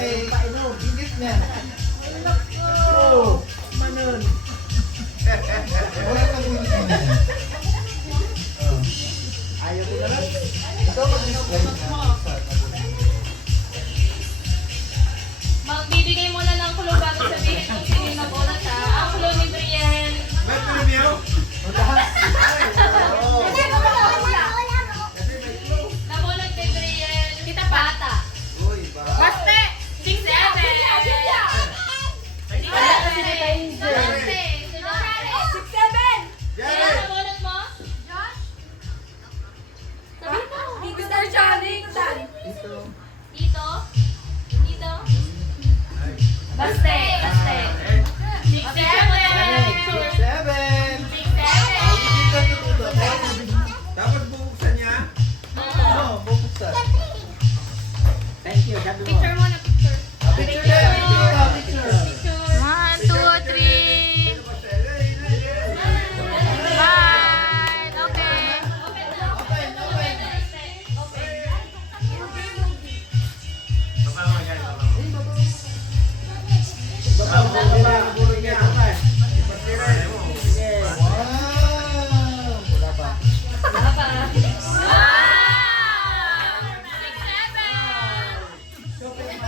kay Ingit niya. Oh, manon. Wala kang buhay. Ayaw ko na lang. Ito mag-display na. Magbibigay muna ng kulong bago sabihin kung sino yung nabulat ha. Ang kulong ni Brian. May preview? Nabulat kay Brian. Kita bata. Baste! 6-7! Jerry! Nabulat mo? Sabi mo. Dito? Dito? Baste! Baste! 6-7! 7. 6-7! Tapos bubuksan niya? Oh, bubuksan. Picture mo na picture. Picture na, picture. 1, 2, 3. Bye! Okay. Bulong niya. Wow! Wala pa. Wow! 6-7!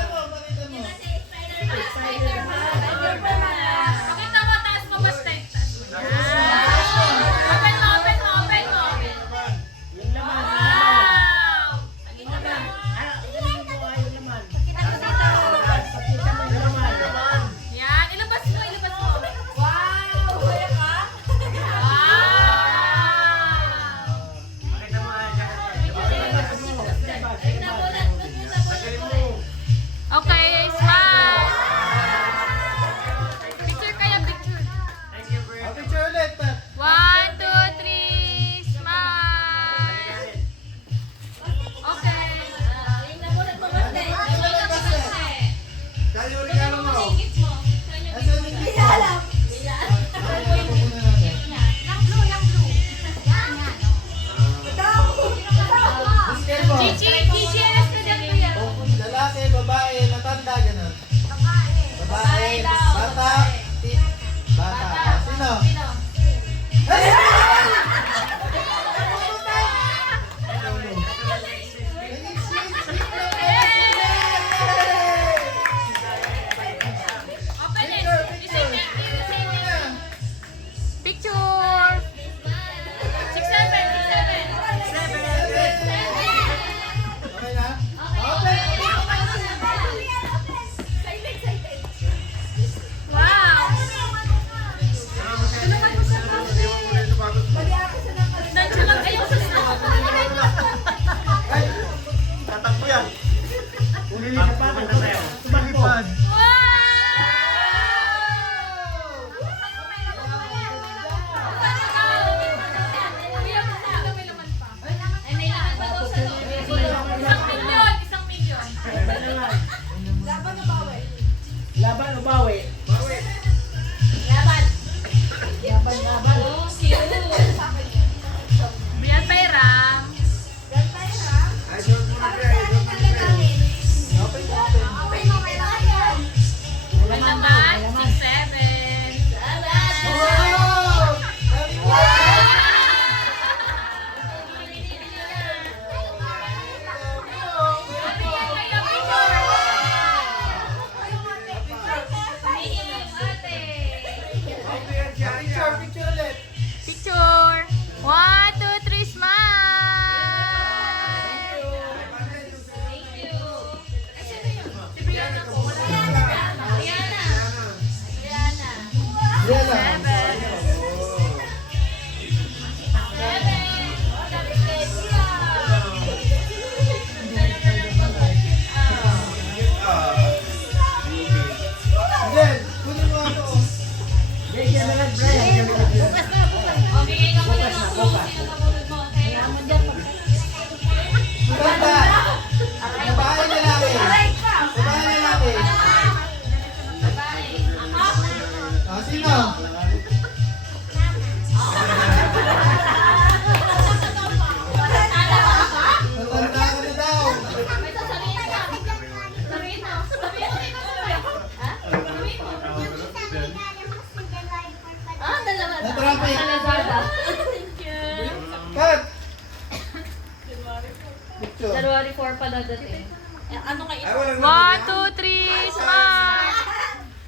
January 4 pa dadating. Ano kayo? Ay, walang 1, 2, 3, smile!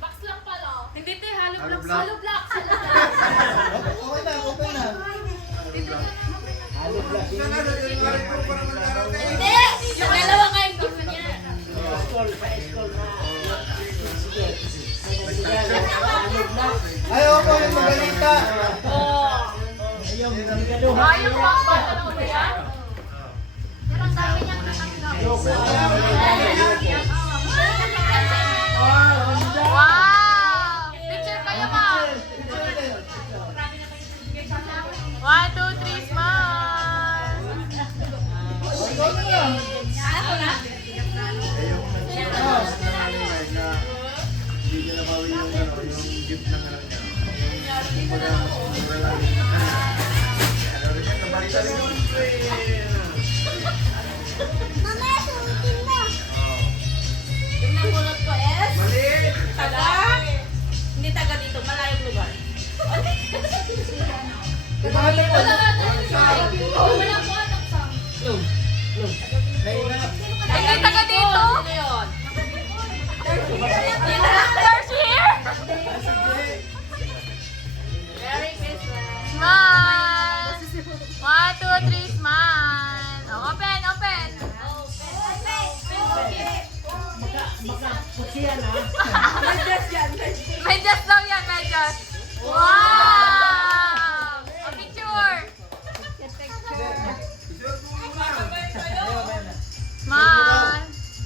Box lang pala. Hindi te, halo Halo blocks. block. Halo blocks. Okay na, okay na. Sana sa January po pa naman darating. Hindi! Yung dalawa kayong gusto niya. Ay, opo, yung magalita. Ayong box ba? Ano ba yan? Pero ang dami niyang natanggap. Wow! Picture kayo, ma'am. 1, 2, 3, smile! Ikaw na lang. Ako na? Hindi niya nabawi yung gift ng anak niya. Nabalita rin yung Yung napulot ko is? Mali! Taga? Hindi taga dito, malayong lugar. Wala nga tayo sa wala po anak sa. Hindi taga dito. Sino yun? There's here. Merry Christmas. Smile! 1, 2, 3,